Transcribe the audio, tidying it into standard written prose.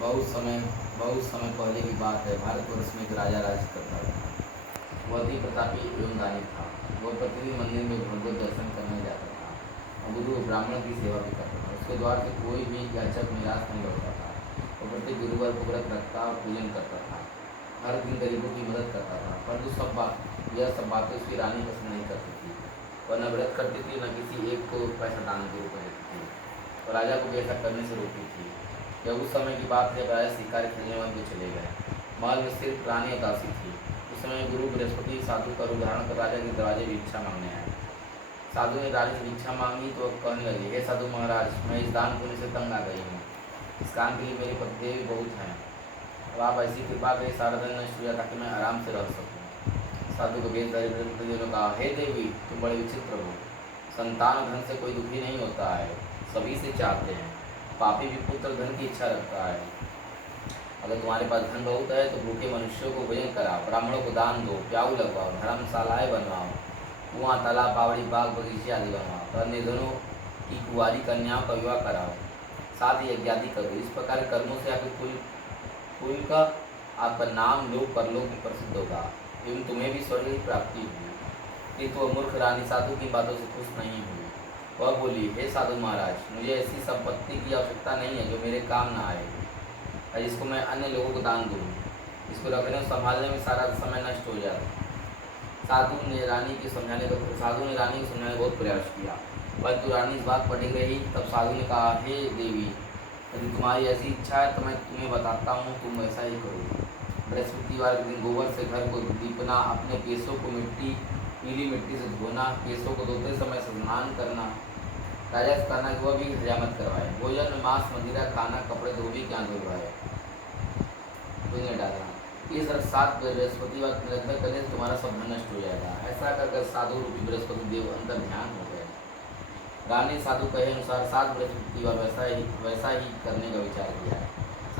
बहुत समय पहले की बात है। भारतवर्ष में एक राजा राज करता था। वह अति प्रतापी एवं दानी था। वह प्रतिदिन मंदिर में भगवत दर्शन करने जाता था और गुरु ब्राह्मण की सेवा भी करता था। उसके द्वार से कोई भी याचक निराश नहीं लौटता था। वह प्रत्येक गुरुवार को व्रत रखता और पूजन करता था। हर दिन गरीबों की मदद करता था। परंतु यह सब बातें उसकी रानी पसंद नहीं करती थी। वह न व्रत करती थी, न किसी एक को पैसा दान के रूप में देती थी और राजा को भी ऐसा करने से रोकती थी। जब उस समय की बात है, राजा शिकार खेलने वन को चले गए। महल में सिर्फ रानी और दासी थी। उस समय गुरु बृहस्पति साधु का रूप धारण कर राजा के दरवाजे भिक्षा मांगने आए। साधु ने रानी से भिक्षा मांगी तो वह कहने लगी, हे साधु महाराज, मैं इस दान पुण्य से तंग आ गई हूँ। इस काम के लिए मेरे पतिदेव बहुत हैं। अब आप ऐसी कृपा करें, सारा धन नष्ट हो जाए ताकि मैं आराम से रह सकूँ। साधु को वेशधारी बृहस्पति ने कहा, हे देवी, तुम बड़े विचित्र हो। संतान और धन से कोई दुखी नहीं होता है, सभी से चाहते हैं। पापी भी पुत्र धन की इच्छा रखता है। अगर तुम्हारे पास धन बहुत है तो भूखे मनुष्यों को भोजन कराओ, ब्राह्मणों को दान दो, प्याऊ लगवाओ, धर्मशालाएँ बनवाओ, कुआं, तालाब, बावड़ी, बाग, बगीचे आदि बनवाओ और निर्धनों की कुंवारी कन्याओं का विवाह कराओ, साथ ही यज्ञ आदि करो। इस प्रकार कर्मों से आपके कुल का आपका नाम लोक परलोक में प्रसिद्ध होगा एवं तुम्हें भी स्वर्ग की प्राप्ति होगी। किंतु वह मूर्ख रानी साधु की बातों से खुश नहीं हुई। वह बोली, हे साधु महाराज, मुझे ऐसी संपत्ति की आवश्यकता नहीं है जो मेरे काम ना आए और जिसको मैं अन्य लोगों को दान दूँ। इसको रखने और संभालने में सारा समय नष्ट हो जाता। साधु ने रानी को समझाने का बहुत प्रयास किया, परंतु रानी इस बात पर अड़ी रही। तब साधु ने कहा, हे देवी, यदि तुम्हारी ऐसी इच्छा है तो मैं तुम्हें बताता हूँ, तुम वैसा ही करो। बृहस्पतिवार के दिन गोबर से घर को दीपना, अपने केसों को पीली मिट्टी से धोना, केसों को धोते समय स्नान करना, राजा से कहना कि वह भी हजामत करवाए, भोजन में मांस मदिरा खाना, कपड़े धोबी क्या धुलवाए, धुलने डालना। इस 7 बृहस्पतिवार निरंतर करने से तुम्हारा सब धन नष्ट हो जाएगा। ऐसा कर साधु रूपी बृहस्पति देव अंतर ध्यान हो गए। रानी साधु कहे अनुसार 7 बृहस्पतिवार वैसा ही करने का विचार किया है।